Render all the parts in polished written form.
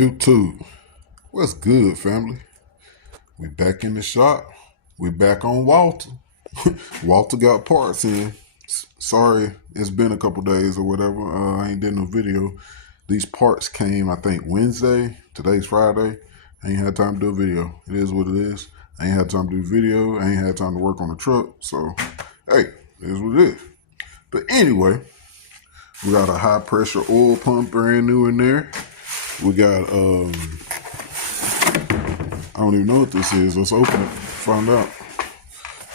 YouTube, what's good, family? We back in the shop. We back on Walter. Walter got parts in. Sorry, it's been a couple days or whatever. I ain't did no video. These parts came, I think, Wednesday. Today's Friday. I ain't had time to do a video. It is what it is. I ain't had time to do video. I ain't had time to work on the truck. So, hey, it is what it is. But anyway, we got a high pressure oil pump brand new in there. We got, I don't even know what this is. Let's open it, find out.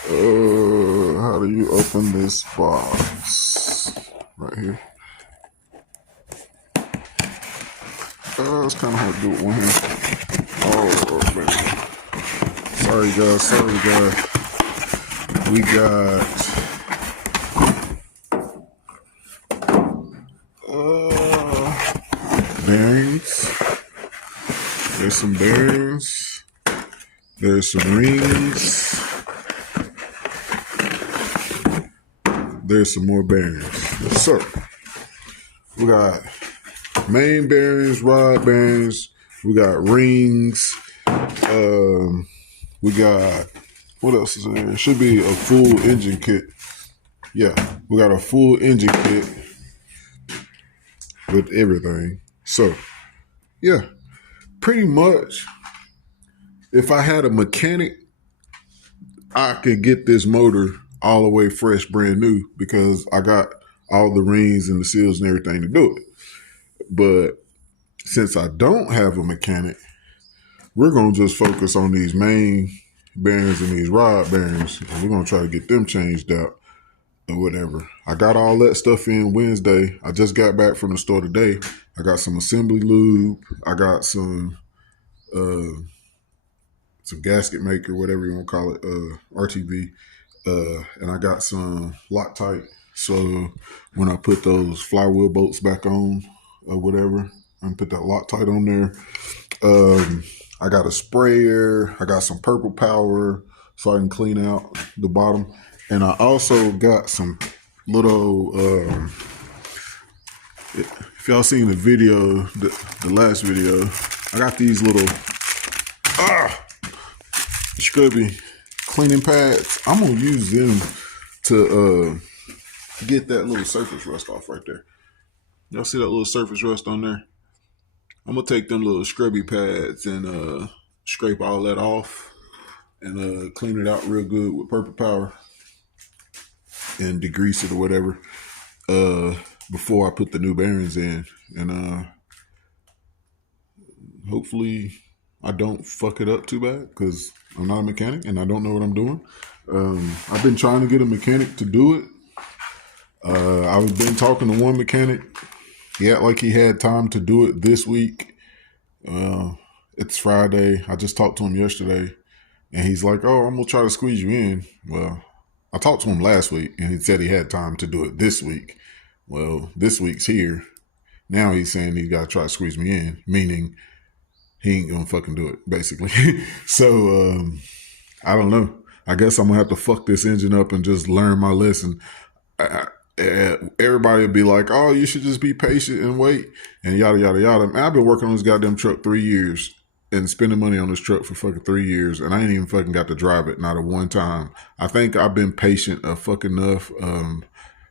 How do you open this box? Right here. It's kind of hard to do with one hand. Oh, man. Sorry, guys. We got, bearings. There's some bearings. There's some rings. There's some more bearings. So, we got main bearings, rod bearings. We got rings. We got, what else is there? It should be a full engine kit. Yeah, we got a full engine kit with everything. So, yeah, pretty much, if I had a mechanic, I could get this motor all the way fresh, brand new, because I got all the rings and the seals and everything to do it. But since I don't have a mechanic, we're going to just focus on these main bearings and these rod bearings, and we're going to try to get them changed out or whatever. I got all that stuff in Wednesday. I just got back from the store today. I got some assembly lube. I got some gasket maker, whatever you want to call it, RTV. And I got some Loctite. So when I put those flywheel bolts back on or whatever, and put that Loctite on there. I got a sprayer. I got some Purple Power so I can clean out the bottom. And I also got some little, if y'all seen the video, the last video, I got these little scrubby cleaning pads. I'm going to use them to get that little surface rust off right there. Y'all see that little surface rust on there? I'm going to take them little scrubby pads and scrape all that off and clean it out real good with Purple Power and degrease it or whatever before I put the new bearings in. And hopefully I don't fuck it up too bad, because I'm not a mechanic and I don't know what I'm doing. I've been trying to get a mechanic to do it. I've been talking to one mechanic. He acted like he had time to do it this week. It's Friday. I just talked to him yesterday, and he's like, "Oh, I'm gonna try to squeeze you in." Well, I talked to him last week, and he said he had time to do it this week. Well, this week's here. Now he's saying he's got to try to squeeze me in, meaning he ain't gonna fucking do it, basically. So, I don't know. I guess I'm gonna have to fuck this engine up and just learn my lesson. Everybody will be like, "Oh, you should just be patient and wait," and yada, yada, yada. Man, I've been working on this goddamn truck 3 years and spending money on this truck for fucking 3 years, and I ain't even fucking got to drive it, not a one time. I think I've been patient fucking enough.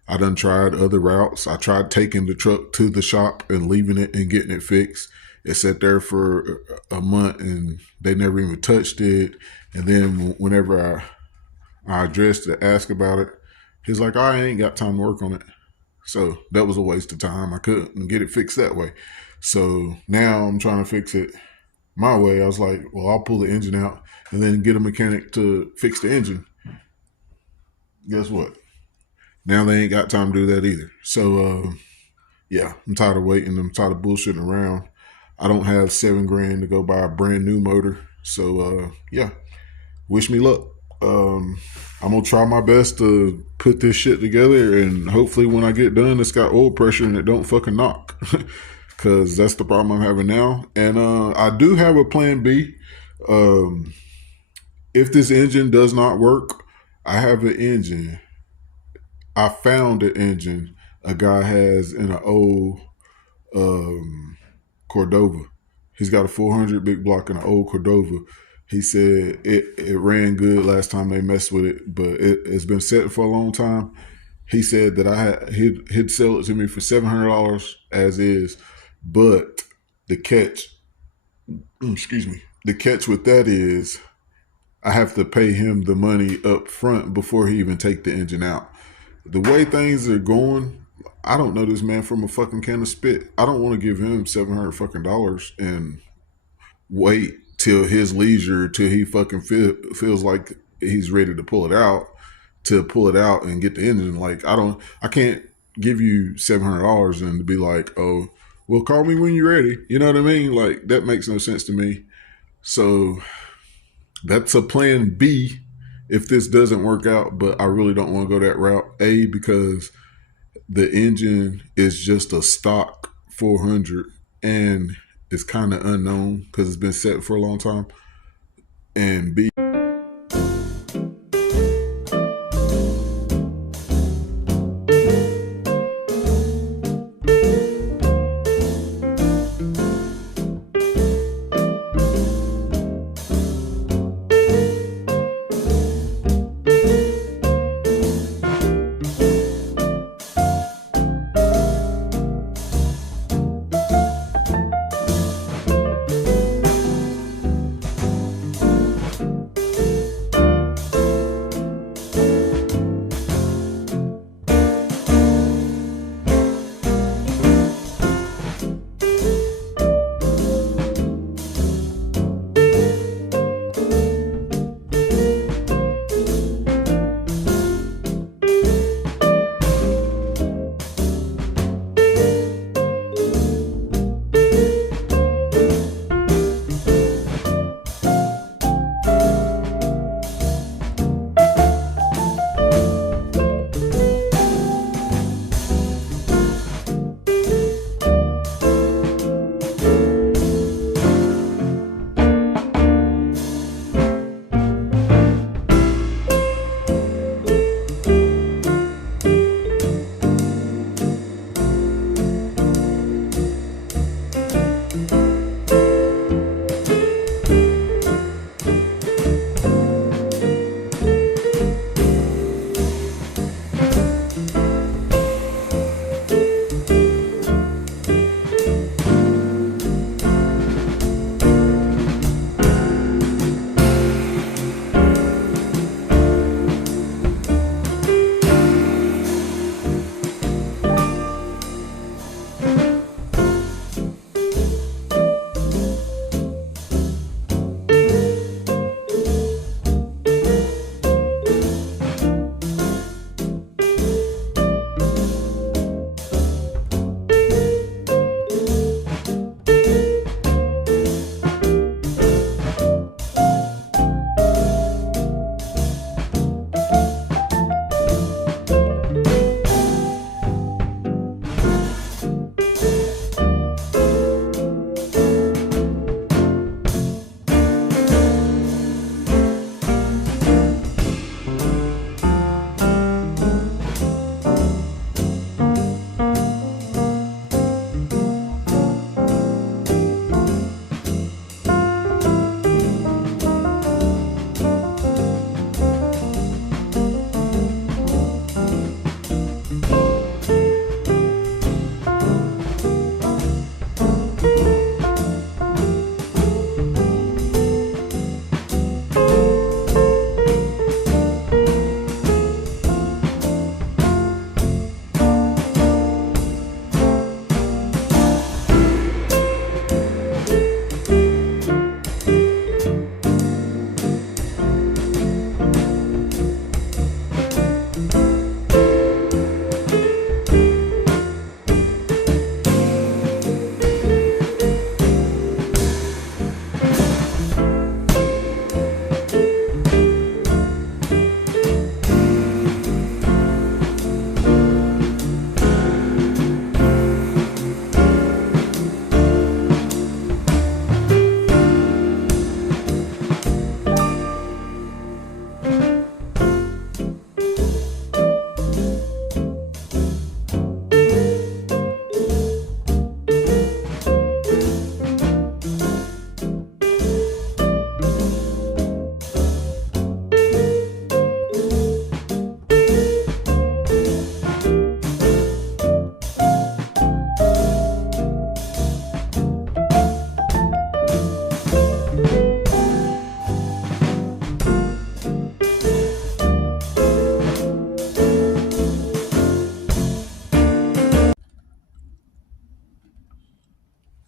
I done tried other routes. I tried taking the truck to the shop and leaving it and getting it fixed. It sat there for a month and they never even touched it. And then whenever I addressed to ask about it, He's like, I ain't got time to work on it. So that was a waste of time. I couldn't get it fixed that way. So now I'm trying to fix it my way. I was like, well, I'll pull the engine out and then get a mechanic to fix the engine. Guess what? Now they ain't got time to do that either. So, yeah, I'm tired of waiting. I'm tired of bullshitting around. I don't have $7,000 to go buy a brand new motor. So, yeah, wish me luck. I'm gonna try my best to put this shit together, and hopefully when I get done, it's got oil pressure and it don't fucking knock, because that's the problem I'm having now. And I do have a plan B. If this engine does not work, I have an engine. I found an engine a guy has in an old Cordova. He's got a 400 big block in an old Cordova. He said it ran good last time they messed with it, but it's been set for a long time. He said that he'd sell it to me for $700 as is, but the catch, the catch with that is I have to pay him the money up front before he even take the engine out. The way things are going, I don't know this man from a fucking can of spit. I don't want to give him $700 and wait till his leisure, till he fucking feels like he's ready to pull it out, and get the engine. Like, I can't give you $700 and be like, oh, well, call me when you're ready. You know what I mean? Like, that makes no sense to me. So that's a plan B if this doesn't work out, but I really don't want to go that route. A, because the engine is just a stock 400 and it's kind of unknown because it's been set for a long time. And B,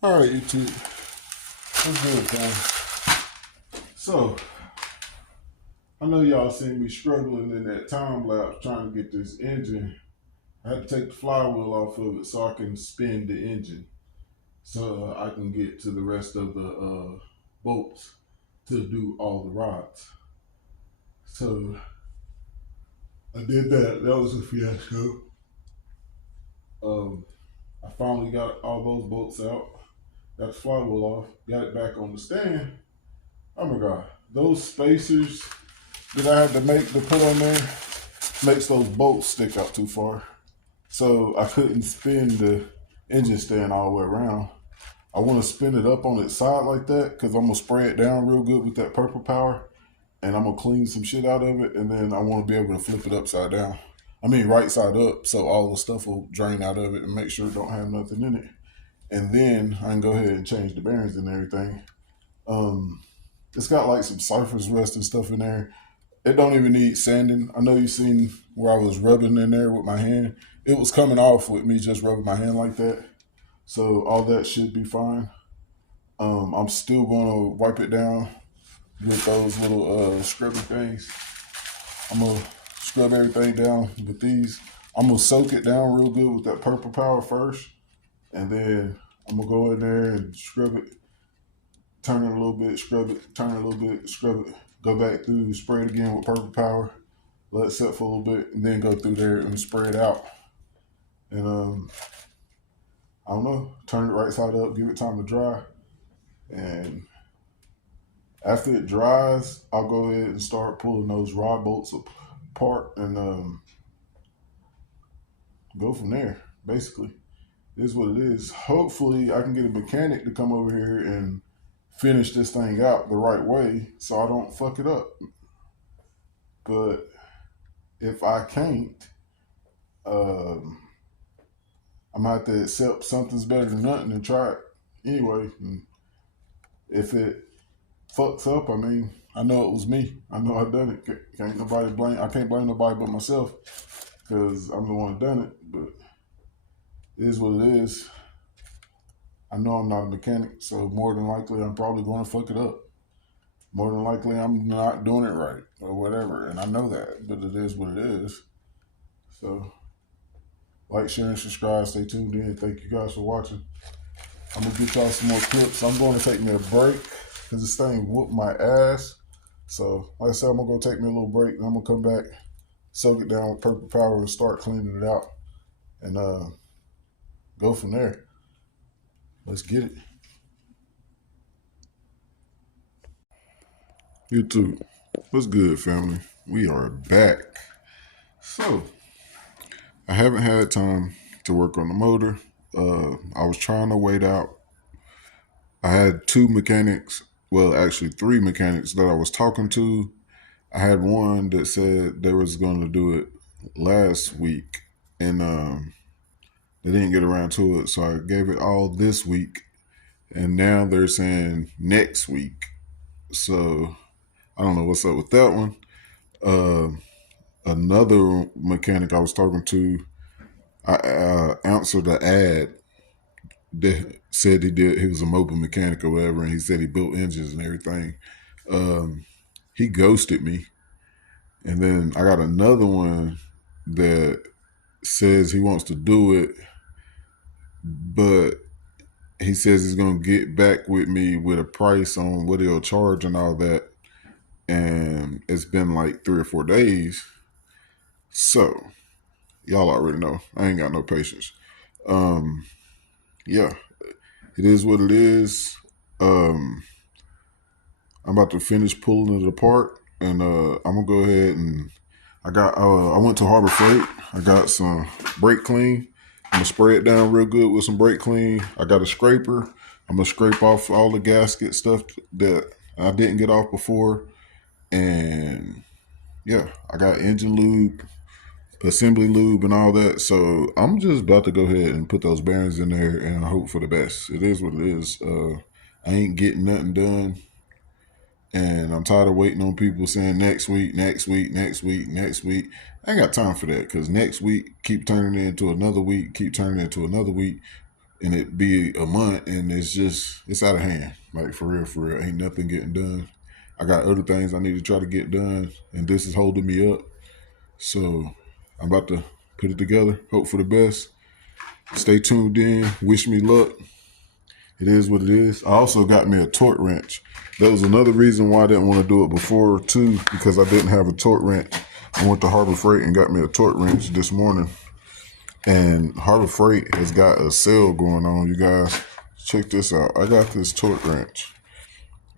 All right, YouTube. What's good, fam? So, I know y'all seen me struggling in that time lapse trying to get this engine. I had to take the flywheel off of it so I can spin the engine, so I can get to the rest of the bolts to do all the rods. So I did that. That was a fiasco. Um, I finally got all those bolts out. Got the flywheel off. Got it back on the stand. Oh my god, those spacers that I had to make to put on there makes those bolts stick out too far. So I couldn't spin the engine stand all the way around. I want to spin it up on its side like that because I'm gonna spray it down real good with that purple power, and I'm gonna clean some shit out of it, and then I want to be able to flip it upside down. I mean right side up, so all the stuff will drain out of it and make sure it don't have nothing in it. And then I can go ahead and change the bearings and everything. Um, it's got like some surface rust and stuff in there. It don't even need sanding. I know you seen where I was rubbing in there with my hand. It was coming off with me just rubbing my hand like that. So all that should be fine. I'm still gonna wipe it down with those little scrubby things. I'm gonna scrub everything down with these. I'm gonna soak it down real good with that purple power first, and then I'm gonna go in there and scrub it, turn it a little bit, scrub it, turn it a little bit, scrub it, go back through, spray it again with purple power, let it set for a little bit, and then go through there and spray it out. And I don't know, turn it right side up, give it time to dry, and after it dries, I'll go ahead and start pulling those rod bolts apart and go from there. Basically, this is what it is. Hopefully, I can get a mechanic to come over here and finish this thing out the right way so I don't fuck it up. But if I can't, I'm gonna have to accept something's better than nothing and try it anyway. And if it fucks up, I mean, I know it was me. I know I done it. Can't nobody blame. I can't blame nobody but myself because I'm the one who done it. But it is what it is. I know I'm not a mechanic, so more than likely I'm probably going to fuck it up. More than likely I'm not doing it right or whatever, and I know that. But it is what it is. So, like, share, and subscribe. Stay tuned in. Thank you guys for watching. I'm gonna get y'all some more clips. I'm going to take me a break because this thing whooped my ass. So, like I said, I'm gonna go take me a little break, and I'm gonna come back, soak it down with purple power, and start cleaning it out, and go from there. Let's get it. YouTube, what's good, family? We are back. So, I haven't had time to work on the motor. I was trying to wait out. I had two mechanics, well, actually three mechanics that I was talking to. I had one that said they was going to do it last week, and they didn't get around to it, so I gave it all this week, and now they're saying next week. So I don't know what's up with that one. Another mechanic I was talking to, I answered the ad that said he was a mobile mechanic or whatever, and he said he built engines and everything. He ghosted me, and then I got another one that says he wants to do it, but he says he's gonna get back with me with a price on what he'll charge and all that. And it's been like 3 or 4 days, so y'all already know I ain't got no patience. Yeah, it is what it is. I'm about to finish pulling it apart, and I'm gonna go ahead and I went to Harbor Freight. I got some brake clean. I'm gonna spray it down real good with some brake clean. I got a scraper. I'm gonna scrape off all the gasket stuff that I didn't get off before, and yeah, I got engine lube, assembly lube, and all that. So I'm just about to go ahead and put those bearings in there and hope for the best. It is what it is. I ain't getting nothing done, and I'm tired of waiting on people saying next week, next week, next week, next week. I ain't got time for that because next week keep turning into another week, keep turning into another week. and it be a month, and it's out of hand. Like for real, ain't nothing getting done. I got other things I need to try to get done, and this is holding me up. So I'm about to put it together. Hope for the best. Stay tuned in. Wish me luck. It is what it is. I also got me a torque wrench. That was another reason why I didn't want to do it before too, because I didn't have a torque wrench. I went to Harbor Freight and got me a torque wrench this morning. And Harbor Freight has got a sale going on, you guys. Check this out. I got this torque wrench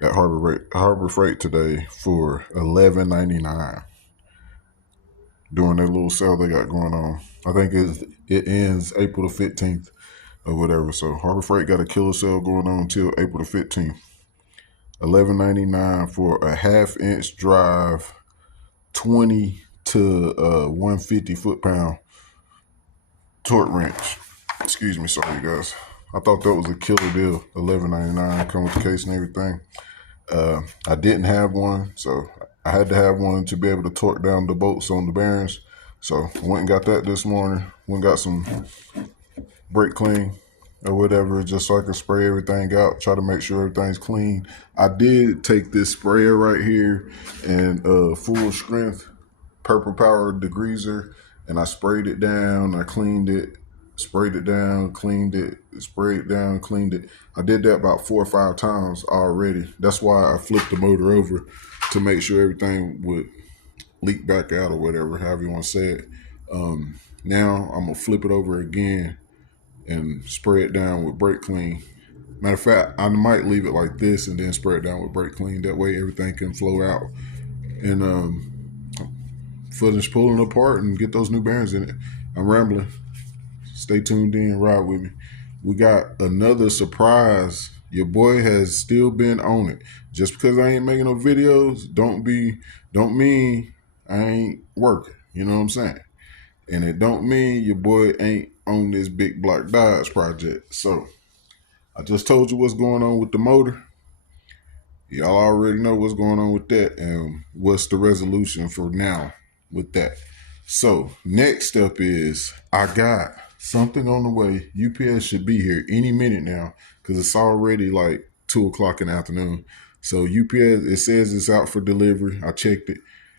at Harbor Freight today for $11.99 during their little sale they got going on. I think it ends April the 15th or whatever. So Harbor Freight got a killer sale going on until April the 15th. $11.99 for a 1/2-inch drive, 20 to 150 foot-pound torque wrench. Excuse me, sorry guys. I thought that was a killer deal. $11.99, come with the case and everything. I didn't have one, so I had to have one to be able to torque down the bolts on the bearings. So I went and got that this morning. Went and got some brake clean or whatever, just so I can spray everything out, try to make sure everything's clean. I did take this sprayer right here and full strength purple power degreaser, and I sprayed it down, I cleaned it, sprayed it down, cleaned it, sprayed it down, cleaned it. I did that about 4 or 5 times already. That's why I flipped the motor over to make sure everything would leak back out or whatever, however you want to say it. Now I'm gonna flip it over again and spray it down with brake clean. Matter of fact, I might leave it like this and then spray it down with brake clean. That way everything can flow out. And finish pulling apart and get those new bearings in it. I'm rambling. Stay tuned in, ride with me. We got another surprise. Your boy has still been on it. Just because I ain't making no videos, don't mean I ain't working. You know what I'm saying? And it don't mean your boy ain't on this big block Dodge project. So I just told you what's going on with the motor. Y'all already know what's going on with that and what's the resolution for now with that. So next step is I got something on the way. UPS should be here any minute now because it's already like 2 o'clock in the afternoon. So UPS, it says it's out for delivery. I checked it.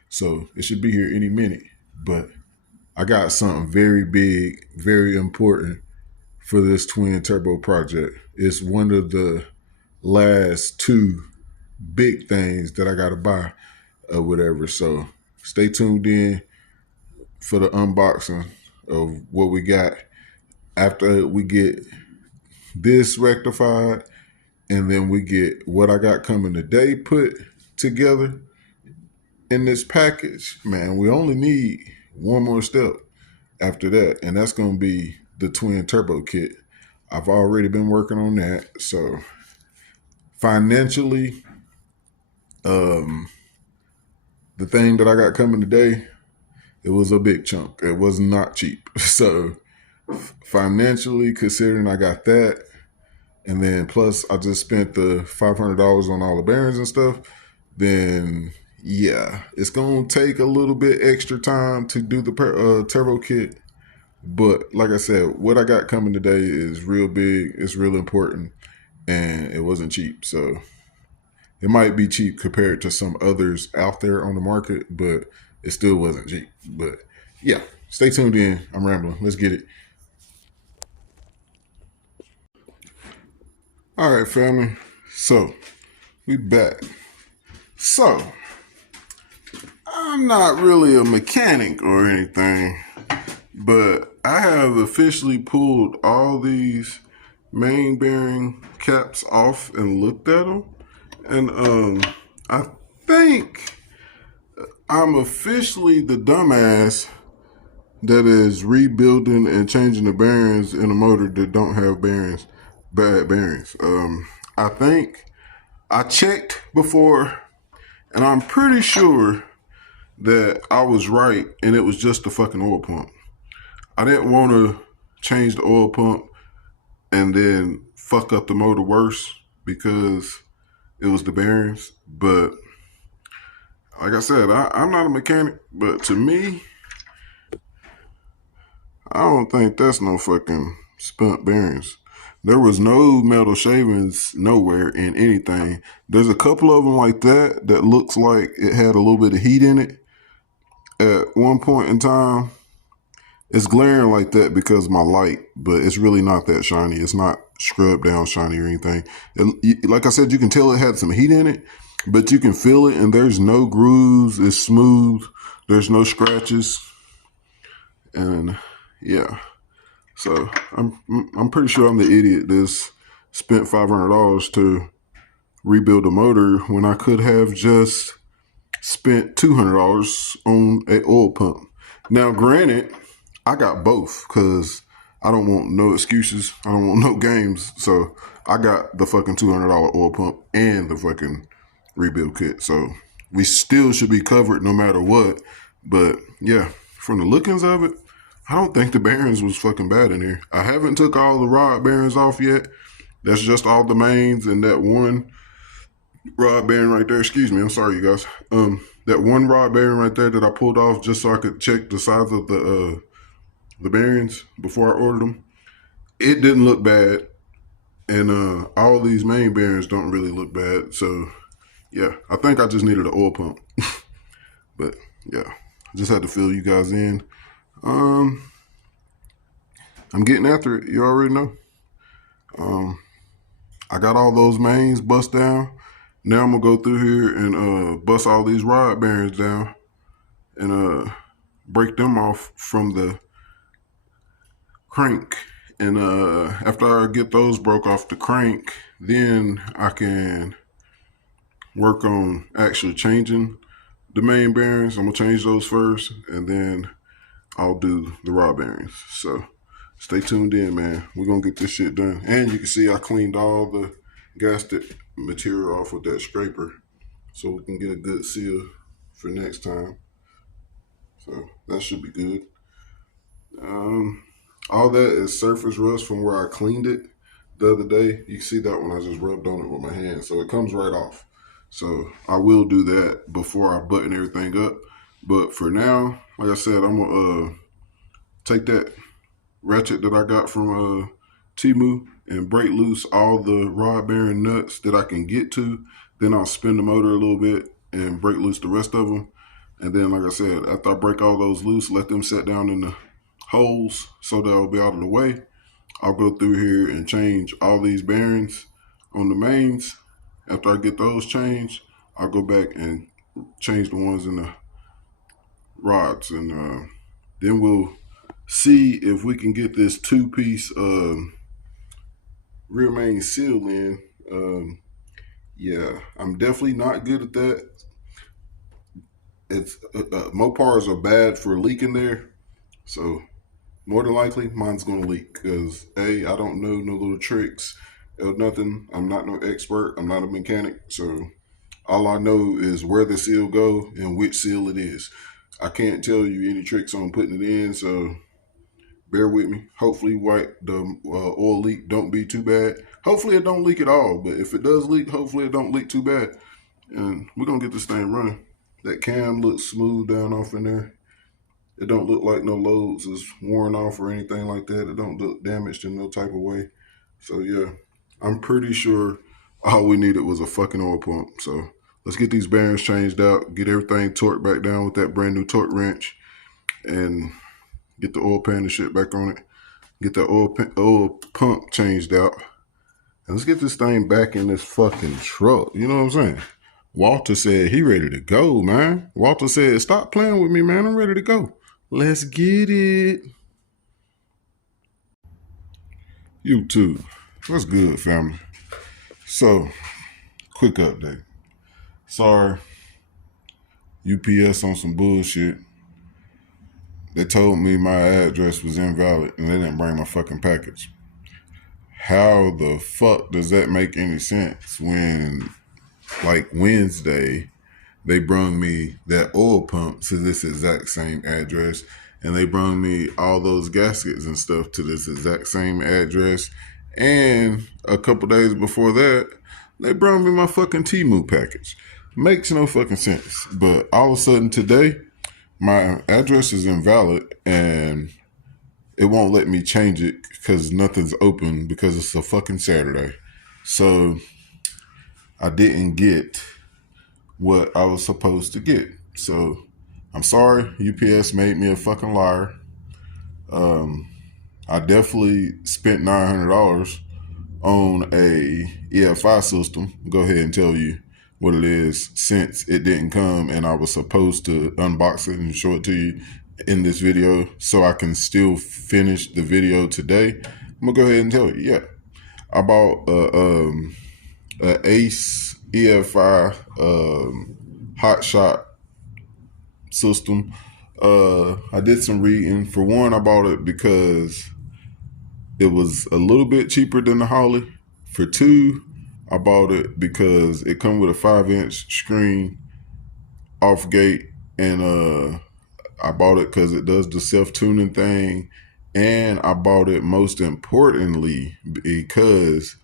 So it should be here any minute. But I got something very big, very important for this twin turbo project. It's one of the last 2 big things that I got to buy or whatever. So stay tuned in for the unboxing of what we got after we get this rectified, and then we get what I got coming today put together in this package. Man, we only need one more step after that, and that's going to be the twin turbo kit. I've already been working on that. So financially, the thing that I got coming today, it was a big chunk. It was not cheap. So financially, considering I got that, and then plus I just spent the $500 on all the bearings and stuff, then yeah, it's going to take a little bit extra time to do the turbo kit. But like I said, what I got coming today is real big. It's real important, and it wasn't cheap. So it might be cheap compared to some others out there on the market, but it still wasn't cheap. But yeah, stay tuned in. I'm rambling. Let's get it. All right, family. So we back. So I'm not really a mechanic or anything, but I have officially pulled all these main bearing caps off and looked at them. And I think I'm officially the dumbass that is rebuilding and changing the bearings in a motor that don't have bearings, bad bearings. I think I checked before, and I'm pretty sure that I was right, and it was just the fucking oil pump. I didn't want to change the oil pump and then fuck up the motor worse because it was the bearings. But like I said, I'm not a mechanic, but to me, I don't think that's no fucking spent bearings. There was no metal shavings nowhere in anything. There's a couple of them like that looks like it had a little bit of heat in it at one point in time. It's glaring like that because of my light, but it's really not that shiny. It's not scrubbed down shiny or anything. Like I said, you can tell it had some heat in it, but you can feel it, and there's no grooves. It's smooth. There's no scratches, and yeah. So I'm pretty sure I'm the idiot that's spent $500 to rebuild a motor when I could have just spent $200 on an oil pump. Now, granted, I got both because I don't want no excuses. I don't want no games. So I got the fucking $200 oil pump and the fucking rebuild kit. So we still should be covered no matter what. But yeah, from the lookings of it, I don't think the bearings was fucking bad in here. I haven't took all the rod bearings off yet. That's just all the mains and that one rod bearing right there. Excuse me. I'm sorry, you guys. That one rod bearing right there that I pulled off just so I could check the size of the bearings before I ordered them. It didn't look bad, and all these main bearings don't really look bad. So yeah, I think I just needed an oil pump. But yeah, I just had to fill you guys in. I'm getting after it. You already know. I got all those mains bust down. Now I'm gonna go through here and bust all these rod bearings down and break them off from the crank. And after I get those broke off the crank, then I can work on actually changing the main bearings. I'm gonna change those first, and then I'll do the rod bearings. So stay tuned in, man. We're gonna get this shit done. And you can see I cleaned all the gasket material off with that scraper so we can get a good seal for next time. So that should be good. All that is surface rust from where I cleaned it the other day. You can see that when I just rubbed on it with my hand. So it comes right off. So I will do that before I button everything up. But for now, like I said, I'm going to take that ratchet that I got from Temu and break loose all the rod bearing nuts that I can get to. Then I'll spin the motor a little bit and break loose the rest of them. And then, like I said, after I break all those loose, let them set down in the holes so they'll be out of the way. I'll go through here and change all these bearings on the mains. After I get those changed, I'll go back and change the ones in the rods. And then we'll see if we can get this two-piece rear main seal in. Yeah, I'm definitely not good at that. It's Mopars are bad for leaking there, so more than likely mine's gonna leak because I don't know no little tricks or nothing. I'm not no expert. I'm not a mechanic, so all I know is where the seal go and which seal it is. I can't tell you any tricks on putting it in, so bear with me. Hopefully, the oil leak don't be too bad. Hopefully, it don't leak at all. But if it does leak, hopefully it don't leak too bad. And we're gonna get this thing running. That cam looks smooth down off in there. It don't look like no loads is worn off or anything like that. It don't look damaged in no type of way. So yeah, I'm pretty sure all we needed was a fucking oil pump. So let's get these bearings changed out, get everything torqued back down with that brand new torque wrench, and get the oil pan and shit back on it. Get the oil pump changed out. And let's get this thing back in this fucking truck. You know what I'm saying? Walter said he ready to go, man. Walter said, stop playing with me, man. I'm ready to go. Let's get it. YouTube. What's good, family? So, quick update. Sorry. UPS on some bullshit. They told me my address was invalid and they didn't bring my fucking package. How the fuck does that make any sense when, like Wednesday, they brung me that oil pump to this exact same address, and they brung me all those gaskets and stuff to this exact same address, and a couple days before that, they brung me my fucking Temu package. Makes no fucking sense. But all of a sudden today, my address is invalid, and it won't let me change it because nothing's open because it's a fucking Saturday. So I didn't get what I was supposed to get. So I'm sorry, UPS made me a fucking liar. I definitely spent $900 on a EFI system. Go ahead and tell you what it is since it didn't come and I was supposed to unbox it and show it to you in this video so I can still finish the video today. I'm gonna go ahead and tell you, yeah. I bought a Ace EFI hot shot system. I did some reading. For one, I bought it because it was a little bit cheaper than the Holly. For two, I bought it because it comes with a 5-inch screen off gate, and I bought it because it does the self-tuning thing, and I bought it most importantly because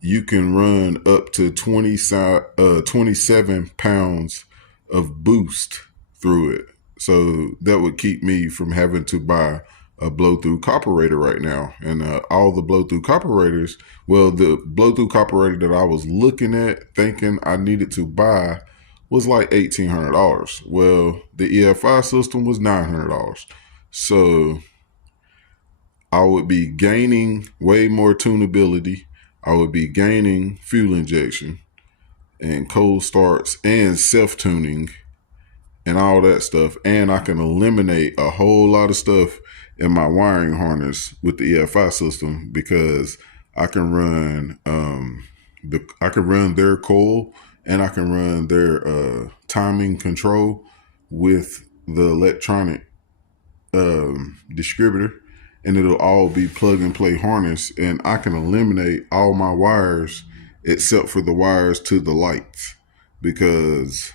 you can run up to 27 pounds of boost through it. So that would keep me from having to buy a blow-through carburetor right now. And all the blow-through carburetors, well, the blow-through carburetor that I was looking at thinking I needed to buy was like $1,800. Well, the EFI system was $900. So I would be gaining way more tunability. I would be gaining fuel injection and cold starts and self-tuning and all that stuff. And I can eliminate a whole lot of stuff in my wiring harness with the EFI system because I can run I can run their coil and I can run their timing control with the electronic distributor, and it'll all be plug and play harness, and I can eliminate all my wires except for the wires to the lights because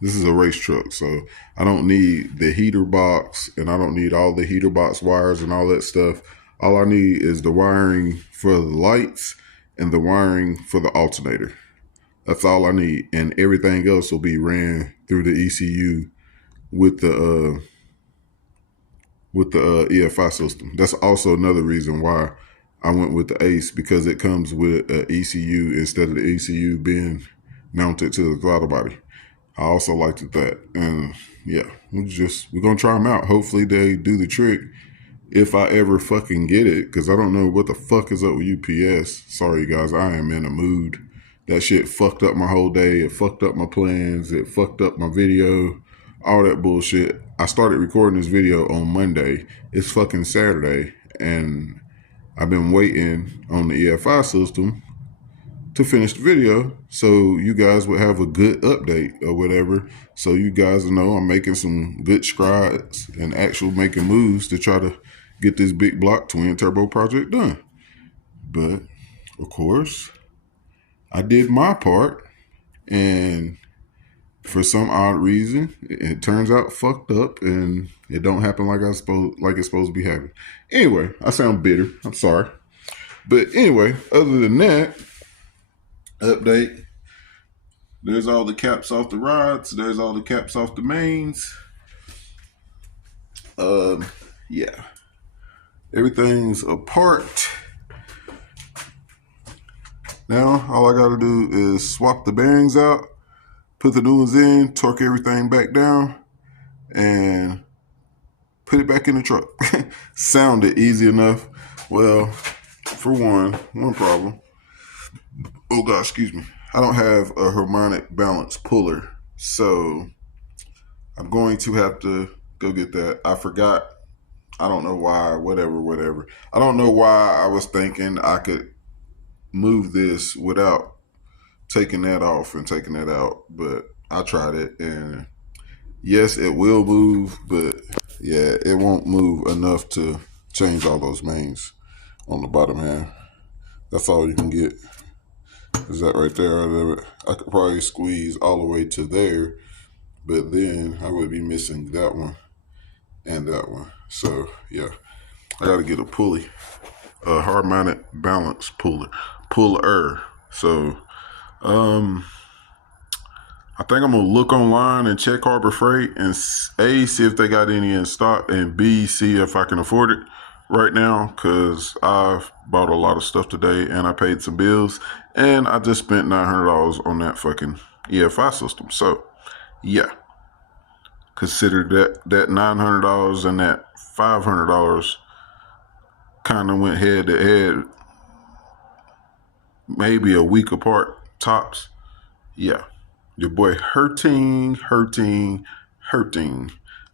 this is a race truck. So I don't need the heater box and I don't need all the heater box wires and all that stuff. All I need is the wiring for the lights and the wiring for the alternator. That's all I need. And everything else will be ran through the ECU with the EFI system. That's also another reason why I went with the Ace, because it comes with an ECU instead of the ECU being mounted to the throttle body. I also liked it that. And yeah, we're going to try them out. Hopefully they do the trick if I ever fucking get it, because I don't know what the fuck is up with UPS. Sorry, guys, I am in a mood. That shit fucked up my whole day. It fucked up my plans. It fucked up my video. All that bullshit. I started recording this video on Monday. It's fucking Saturday, and I've been waiting on the EFI system to finish the video so you guys would have a good update or whatever, so you guys know I'm making some good strides and actually making moves to try to get this big block twin turbo project done. But of course, I did my part, and for some odd reason, it turns out fucked up, and it don't happen like it's supposed to be happening. Anyway, I sound bitter. I'm sorry. But anyway, other than that, update. There's all the caps off the rods. There's all the caps off the mains. Yeah. Everything's apart. Now, all I gotta do is swap the bearings out, put the new ones in, torque everything back down, and put it back in the truck. Sounded easy enough. Well, for one problem. Oh God, excuse me. I don't have a harmonic balance puller, so I'm going to have to go get that. I forgot. I don't know why, whatever. I don't know why I was thinking I could move this without taking that off and taking that out, but I tried it, and yes, it will move, but yeah, it won't move enough to change all those mains on the bottom half. That's all you can get. Is that right there? I could probably squeeze all the way to there, but then I would be missing that one and that one. So yeah, I got to get a pulley, a harmonic balance puller. So, I'm I think I'm gonna look online and check Harbor Freight and A, see if they got any in stock, and B, see if I can afford it right now, because I've bought a lot of stuff today and I paid some bills and I just spent $900 on that fucking EFI system. So yeah, consider that $900 and that $500 kind of went head to head, maybe a week apart tops. Yeah. Your boy hurting.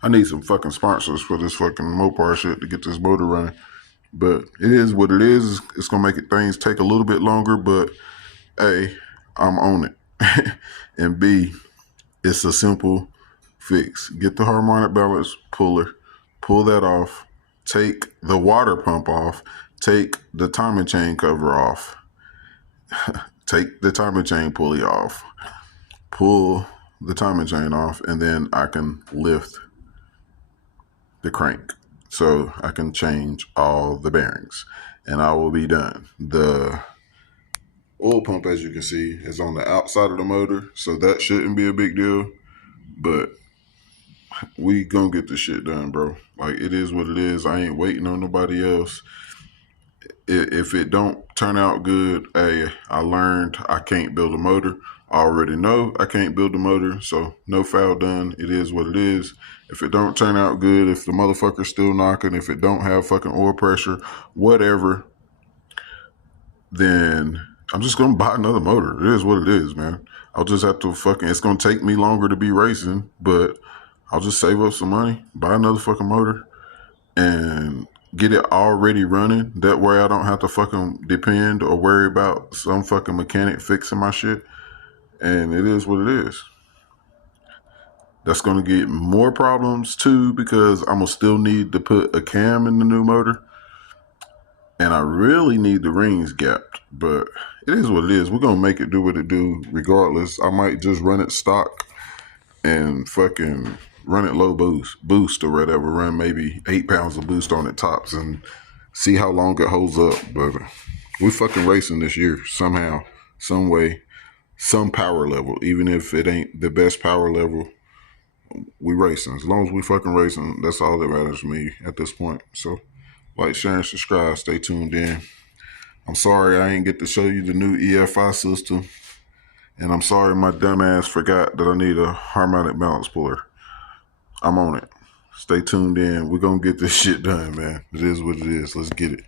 I need some fucking sponsors for this fucking Mopar shit to get this motor running. But it is what it is. It's gonna make things take a little bit longer, but A, I'm on it. And B, it's a simple fix. Get the harmonic balance puller, pull that off, take the water pump off, take the timing chain cover off, take the timing chain pulley off, pull the timing chain off, and then I can lift the crank so I can change all the bearings and I will be done. The oil pump, as you can see, is on the outside of the motor, so that shouldn't be a big deal, but we gonna get this shit done, bro. Like, it is what it is. I ain't waiting on nobody else. If it don't turn out good, hey, I learned I can't build a motor. I already know I can't build a motor, so no foul done. It is what it is. If it don't turn out good, if the motherfucker's still knocking, if it don't have fucking oil pressure, whatever, then I'm just gonna buy another motor. It is what it is, man. I'll just have to it's gonna take me longer to be racing, but I'll just save up some money, buy another fucking motor, and get it already running. That way I don't have to fucking depend or worry about some fucking mechanic fixing my shit. And it is what it is. That's going to get more problems too, because I'm going to still need to put a cam in the new motor. And I really need the rings gapped, but it is what it is. We're going to make it do what it do regardless. I might just run it stock and fucking run it low boost or whatever, run maybe 8 pounds of boost on it tops and see how long it holds up. But we fucking racing this year somehow, some way, some power level. Even if it ain't the best power level, we racing. As long as we fucking racing, that's all that matters to me at this point. So like, share, and subscribe. Stay tuned in. I'm sorry I ain't get to show you the new EFI system. And I'm sorry my dumb ass forgot that I need a harmonic balance puller. I'm on it. Stay tuned in. We're going to get this shit done, man. It is what it is. Let's get it.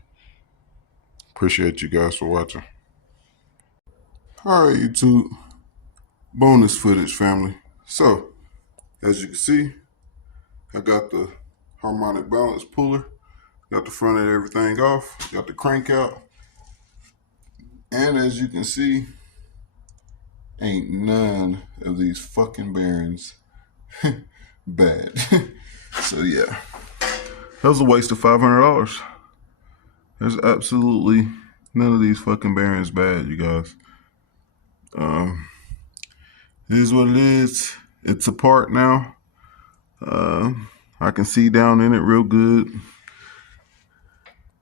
Appreciate you guys for watching. All right, YouTube. Bonus footage, family. So, as you can see, I got the harmonic balance puller. Got the front of everything off. Got the crank out. And as you can see, ain't none of these fucking bearings bad. So yeah, that was a waste of $500. There's absolutely none of these fucking bearings bad, you guys. It is what it is. It's apart now. I can see down in it real good.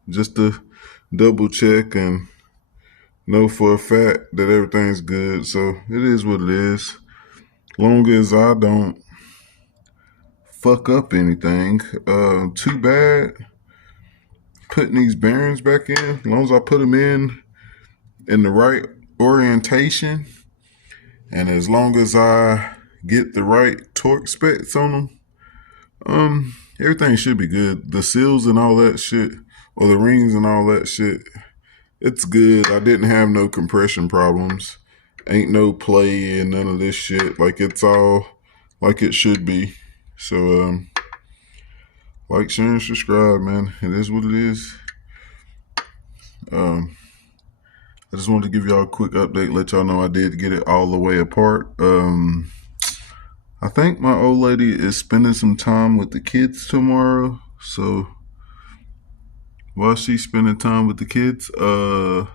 Just to double check and know for a fact that everything's good. So it is what it is. Long as I don't fuck up anything. Too bad putting these bearings back in. As long as I put them in the right orientation, and as long as I get the right torque specs on them, everything should be good. The seals and all that shit, or the rings and all that shit, it's good. I didn't have no compression problems. Ain't no play and none of this shit. Like, it's all like it should be. So, like, share, and subscribe, man. It is what it is. I just wanted to give y'all a quick update, let y'all know I did get it all the way apart. I think my old lady is spending some time with the kids tomorrow. So while she's spending time with the kids, I'm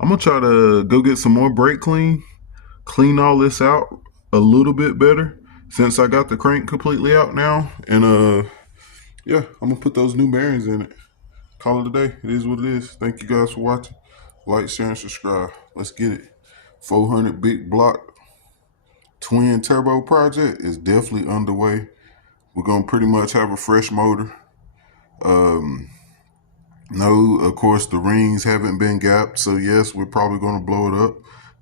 gonna try to go get some more brake clean all this out a little bit better, since I got the crank completely out now. And yeah, I'm gonna put those new bearings in it. Call it a day. It is what it is. Thank you guys for watching. Like, share, and subscribe. Let's get it. 400 big block twin turbo project is definitely underway. We're gonna pretty much have a fresh motor. No, of course the rings haven't been gapped, so yes, we're probably gonna blow it up.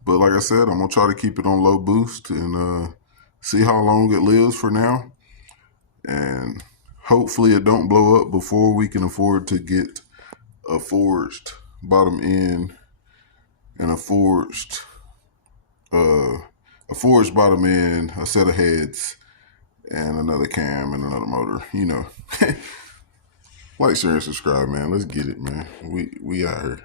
But like I said, I'm gonna try to keep it on low boost and see how long it lives for now. And hopefully it don't blow up before we can afford to get a forged bottom end and a forged bottom end, a set of heads, and another cam and another motor. You know, like, share, and subscribe, man. Let's get it, man. We out here.